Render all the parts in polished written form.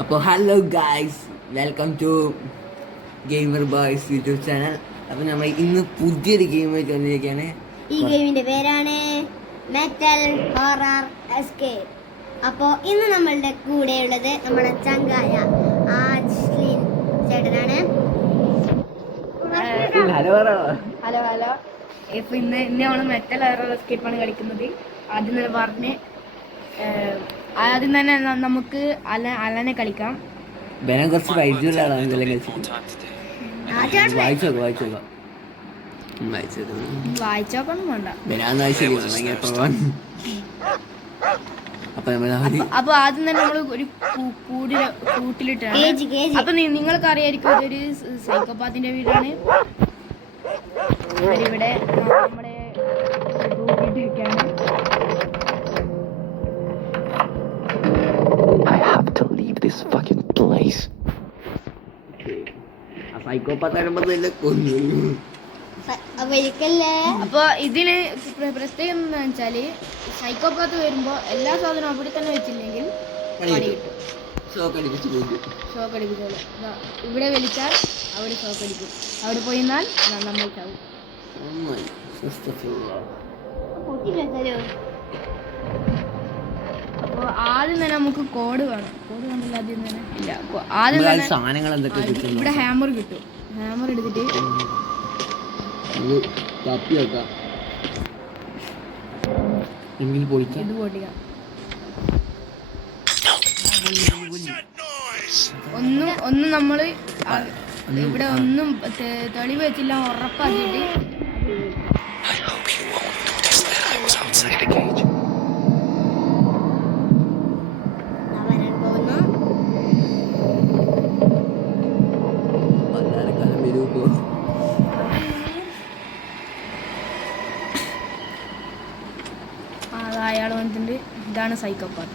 അപ്പോൾ hello guys, welcome to gamer boys YouTube channel. അപ്പോൾ നമ്മൾ ഇന്ന് പുതിയൊരു ഗെയിമായിട്ട് വന്നിരിക്കുകയാണ്. ഈ ഗെയിമിന്റെ പേരാണ് മെറ്റൽ ഹൊറർ എസ്കേപ്പ്. അപ്പോൾ ഇന്ന് നമ്മളുടെ കൂടെയുള്ളത് നമ്മുടെ ചങ്കായ ആജ്ലിൻ ചേട്ടനാണ്. Hello hello. ഇപ്പൊ ഇന്ന് നമ്മൾ മെറ്റൽ ഹൊറർ എസ്കേപ്പാണ് കളിക്കുന്നത്. ആദ്യം തന്നെ നമുക്ക് അലനെ കളിക്കാം. ബെനം കുറച്ച് വായിച്ചോക്കൊന്നും വേണ്ട. അപ്പൊ ആദ്യം തന്നെ നമ്മൾ ഒരു കൂട്ടിലിട്ടാണ്. അപ്പൊ നിങ്ങൾക്ക് അറിയായിരിക്കും ഇതൊരു സൈക്കോപാത്തിന്റെ വീടാണ്. ഇവിടെ നമ്മുടെ കൂട്ടിലിട്ടിരിക്കുകയാണ്. This fucking place. അപ്പൊ ഇതിന് പ്രത്യേകം എന്താ വെച്ചാല് സൈക്കോപാത്ത് വരുമ്പോ എല്ലാ സാധനവും അവിടെ തന്നെ വെച്ചില്ലെങ്കിൽ പണി കിട്ടും. ഷോക്ക് അടിപ്പിച്ചോളൂ. ഇവിടെ വലിച്ചാൽ അവിടെ ഷോക്ക് അടിക്കും. അവിടെ പോയിന്നാൽ നമ്മൾ ചാവും. അപ്പൊ ആദ്യം തന്നെ നമുക്ക് കോഡ് വേണം. കോഡ് കണ്ടില്ല ആദ്യം തന്നെ ഇല്ല. ആദ്യം തന്നെ ഇവിടെ ഹാമർ കിട്ടും. ഹാമർ എടുത്തിട്ട് ഇത് പൊട്ടിക്കാം. ഒന്നും നമ്മള് ഇവിടെ ഒന്നും തെളിവ് വെച്ചില്ല ഉറപ്പാക്കിയിട്ട് അയാൾ വന്നിട്ടുണ്ട്. ഇതാണ് സൈക്കോപാത്ത്.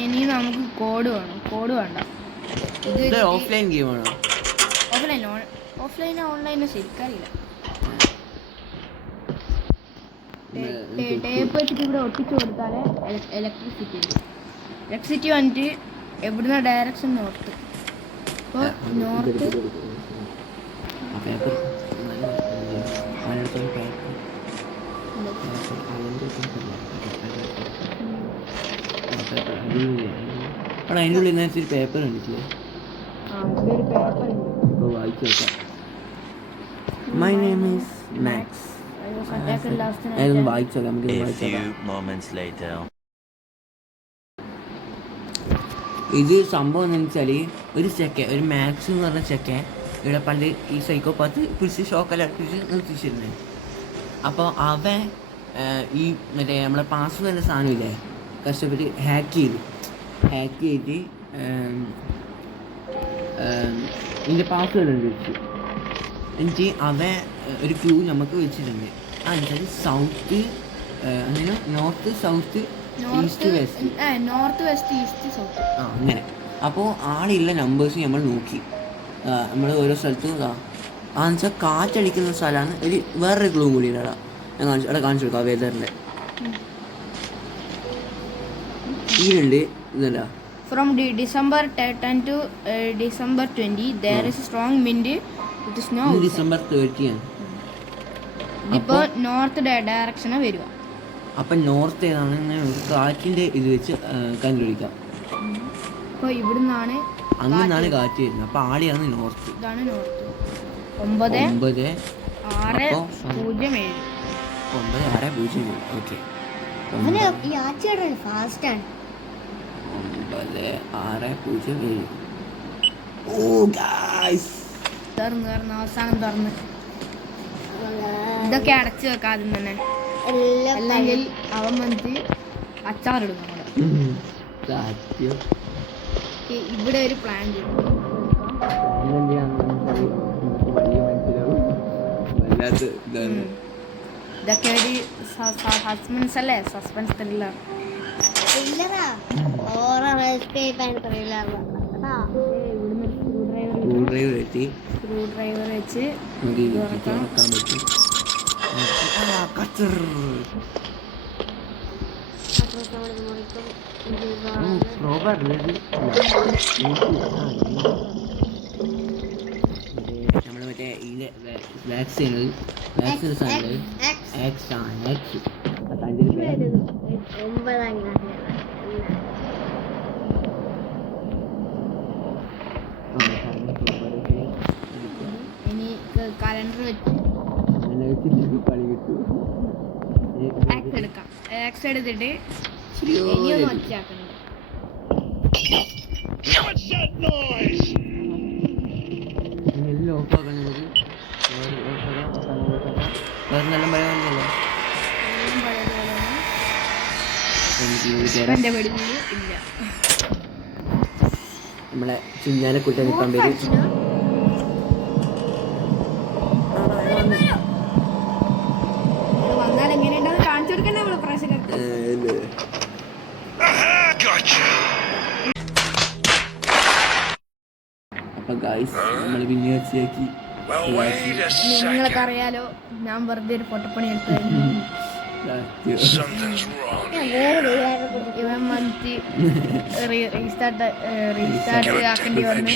ഇനി നമുക്ക് കോഡ് വേണം. കോഡ് വേണ്ട. ഇത് ഓഫ്ലൈൻ ഗെയിമാണോ? ഓഫ്ലൈനോ ഓൺലൈനോ ശരിക്കറിയില്ല. ടേപ്പ് വെച്ചിട്ട് ഇവിടെ ഒട്ടിച്ചു കൊടുത്താലേ ഇലക്ട്രിസിറ്റി വന്നിട്ട് എവിടുന്ന ഡയറക്ഷൻ നോർത്ത്. അപ്പോൾ നോർത്ത് അതിൻ്റെ ഉള്ളിൽ നിന്ന് പേപ്പർ കണ്ടിട്ടില്ലേ? My name is Max. അതൊന്ന് വായിച്ചോക്കാം. ഇത് സംഭവം എന്താണെന്ന് വെച്ചാൽ ഒരു മാക്സ് എന്ന് പറഞ്ഞ ചെക്കൻ ഇവിടെ പണ്ട് ഈ സൈക്കോപാത്ത് പിടിച്ച് ഷോക്കെല്ലാം പിടിച്ച് നിർത്തിച്ചിരുന്നത്. അപ്പോൾ അവൻ ഈ മറ്റേ നമ്മളെ പാസ്വേഡ് എന്ന സാധനമില്ലേ കഷ്ടപ്പെട്ട് ഹാക്ക് ചെയ്തിട്ട് ഇതിൻ്റെ പാസ്വേഡ് വെച്ചു. എന്നിട്ട് അവൻ ഒരു ക്ലൂ നമുക്ക് വെച്ചിട്ടുണ്ട്. എന്നുവെച്ചാൽ സൗത്ത് അങ്ങനെ north south east west south അങ്ങനെ. അപ്പോൾ ആളില്ല നമ്പേഴ്സ് നമ്മൾ നോക്കി. നമ്മൾ ഓരോ സ്ഥലത്തും ആന്ന് വെച്ചാൽ കാറ്റടിക്കുന്ന സ്ഥലമാണ്. വേറൊരു ക്ലൂ കൂടി ഇടാ. ഞാൻ കാണിച്ചു കൊടുക്കാം. വെതറിൻ്റെ ഈരുണ്ട് ഇതല്ല. From December 10 to December 20, there is a strong wind with snow. December 30 ആണ്. ഇപ്പോൾ നോർത്ത് ഡയറക്ഷനാണ് വരിക. അപ്പം നോർത്ത് ഏതാണെന്ന് കാറ്റിൻ്റെ ഇത് വെച്ച് കണ്ടുപിടിക്കാം. അപ്പോൾ ഇവിടുന്നാണ് അങ്ങനാണ് കാറ്റ് വരുന്നത്. അപ്പോൾ ആടെയാണ് നോർത്ത്. ഇതാണ് നോർത്ത്. 9 6 0 7. 9 6 0 7. ഓക്കെ. 9 6 0 7. ഓ ഗായ്സ്, അവസാനം തുറന്ന് ഇതൊക്കെ അടച്ചു വെക്കാം ആദ്യം തന്നെ. അല്ലെങ്കിൽ അവൻ വന്നിട്ട് അച്ചാറിടും. ഇവിടെ ഒരു പ്ലാൻ ചെയ്യും. ഇതൊക്കെ ഒരു സസ്പെൻസ് അല്ലേ, സസ്പെൻസ് ത്രില്ലർ. ത്രില്ലറാ horror escape and thriller. Screwdriver എത്തി സ്ക്രൂ ഡ്രൈവർ വെച്ച് നമുക്ക് ഇത് തുറക്കാൻ പറ്റും. കച്ചർ നമ്മള് മറ്റേ ഇതിലെ വാക്സിൻ സാധനം എക്സ് ആണ്. എക്സ് അതിൻ്റെ പേര് 9ാം ക്ലാസ്സിലാണ്. ഇനി കലണ്ടർ വെച്ച് അങ്ങനെ വെച്ചിട്ട് കളി കിട്ടും. ആക്സ് എടുക്കാം. ആക്സ് എടുത്തിട്ട് ഇനിയൊന്ന് ഒച്ചയാക്കണം. എല്ലാം ഓഫാക്കാൻ നമുക്ക് വേറെ നല്ല ഭയമല്ലല്ലോ. എല്ലാം പഴയതുപോലെയാണ്. എനിക്ക് ഇത് കയറാം. എൻ്റെ വെടിഞ്ഞ് ഇല്ല. നമ്മളെ ചിഞ്ഞാനെ കുറ്റം നിൽക്കാൻ പേര് വന്നാൽ എങ്ങനെയുണ്ടെന്ന് കാണിച്ചു കൊടുക്കണ്ടേ നമ്മള് പ്രേക്ഷകർക്ക്. അപ്പൊ ഗായ്സ് നമ്മൾ പിന്നെ വെച്ചാക്കി നിങ്ങൾക്ക് അറിയാലോ, ഞാൻ വെറുതെ ഒരു പൊട്ടപ്പണി എടുത്തായിരുന്നു. ഇവൻ വന്നിട്ട് റീസ്റ്റാർട്ട് ആക്കേണ്ടി വന്നു.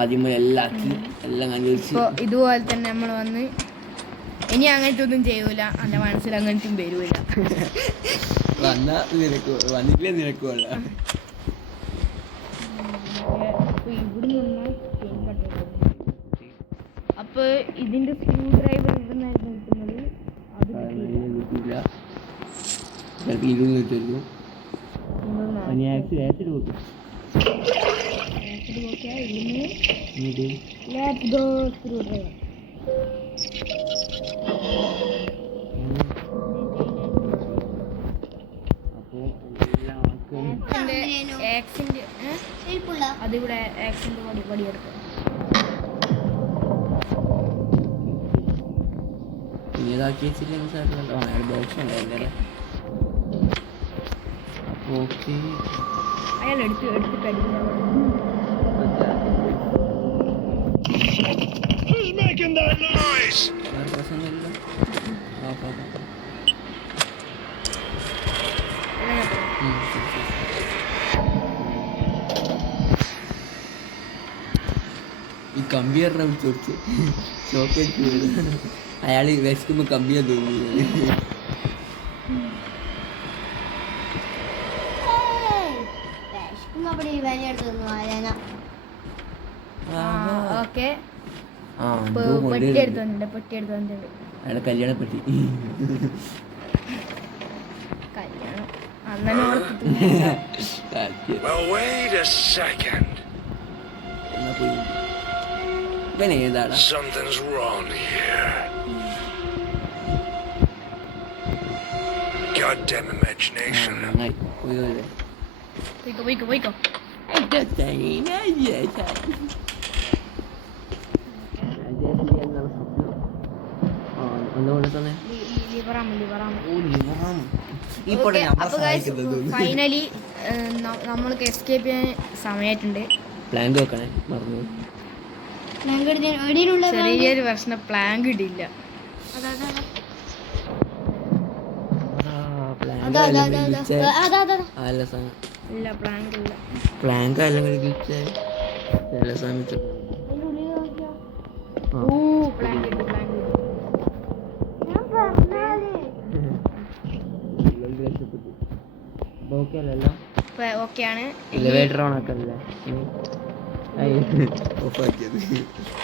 ആദ്യം മുതൽ എല്ലാം ആക്കി എല്ലാം കണ്ടുപിടിച്ച് ഇപ്പൊ ഇതുപോലെ തന്നെ നമ്മൾ വന്ന് ഇനി അങ്ങനത്തെ ഒന്നും ചെയ്യൂല. എന്റെ മനസ്സിൽ അങ്ങനത്തും വരൂല. വന്നാ നിനക്ക് വന്നിട്ടില്ലേ നിനക്ക് കൊള്ള. അപ്പൊ ഇതിന്റെ സ്ക്രൂ ഡ്രൈവർ ഇവിടുന്നായിരുന്നു കിട്ടുന്നത്. അത് കിട്ടിയില്ല. ചിലപ്പോൾ ഇരുന്ന് കിട്ടുമല്ലോ. ആക്സിഡ് കൊടുക്കും. സ്ക്രൂ ഡ്രൈവർ അതിവിടെ ആക്സിന്റെ പടിയെടുക്കും. ഇതാക്കി വെച്ചില്ലെങ്കിൽ സാറിനല്ലോ അയാൾ ബോക്സ് ഉണ്ടായിരുന്നല്ലേ. ഓക്കെ അയാൾ എടുത്ത് വേറെ പ്രശ്നമൊന്നുമില്ല. ഈ കമ്പിയറിനെ വിളിച്ചു കൊടുത്ത് ഷോക്കേറ്റ് അയാൾ വിശക്കുമ്പോ കമ്പിയാൻ തോന്നുന്നു. ഓക്കെ. ആ പെട്ടി എടുത്ത് വന്നിട്ടുണ്ട്. അയാളെ കല്യാണപ്പെട്ടി. കല്യാണം അന്നെ ഇവനെ ഏതാടാ? പോയിക്കോ. ഫൈനലി നമ്മൾക്ക് എസ്കേപ്പ് ചെയ്യാൻ സമയമായിട്ടുണ്ട്. പ്ലാങ്ക് വെക്കണേ മറന്നു. ചെറിയൊരു പ്രശ്നം, പ്ലാങ്ക് ഇടില്ല. ഇല്ല പ്ലാങ്ക് ഇല്ല. പ്ലാങ്ക് അല്ലെങ്കിൽ ചില സമയത്ത് ഓക്കെയാണ്. എലിവേറ്റർ ഓണാക്കല്ലേ ഓഫാക്കിയത്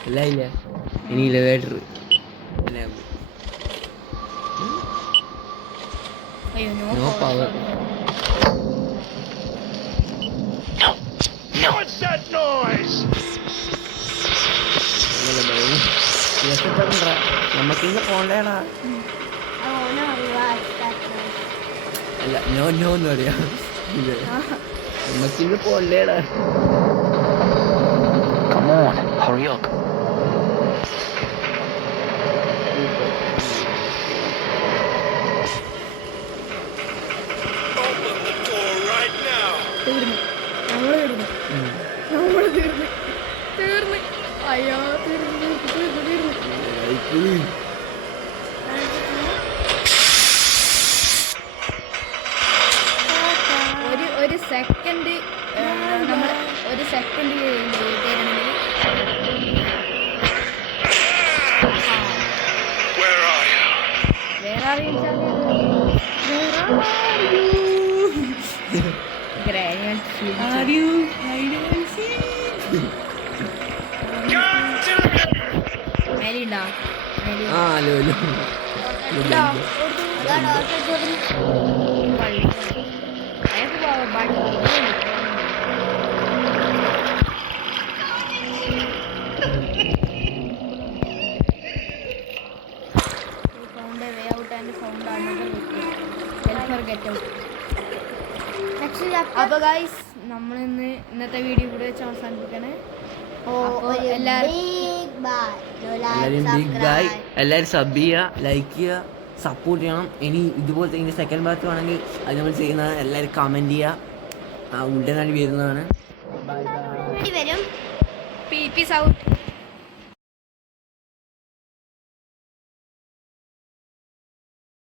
അല്ല ഇല്ല. ഇനി എലിവേറ്റർ നോ പവർ. നമുക്കിന്ന് പോണ്ടേടാ. അല്ല നോ എന്ന് പറയാ. നമുക്കിന്ന് പോണ്ടേടാ. Come on, hurry up. അയ്യോ തീർന്നു. ഒരു സെക്കൻഡ് നമ്മൾ ഒരു സെക്കൻഡ് തരണമെങ്കിൽ വേറെ അറിയിച്ചാൽ മേരിണ്ടാ ആ ലോ ലോ found a way out and found another victim. Help her get out. അപ്പൊ ഗൈസ് നമ്മൾ ഇന്നത്തെ വീഡിയോ ഇവിടെ വെച്ച് അവസാനിപ്പിക്കണേ. എല്ലാവരും സബ് ചെയ്യുക, ലൈക്ക് ചെയ്യുക, സപ്പോർട്ട് ചെയ്യണം. ഇനി ഇതുപോലത്തെ ഇനി സെക്കൻഡ് പാർട്ട് വേണമെങ്കിൽ അത് നമ്മൾ ചെയ്യുന്നത് എല്ലാവരും കമൻറ്റ് ചെയ്യുക. ഉടനടി വരുന്നതാണ്. വരും. Peace out.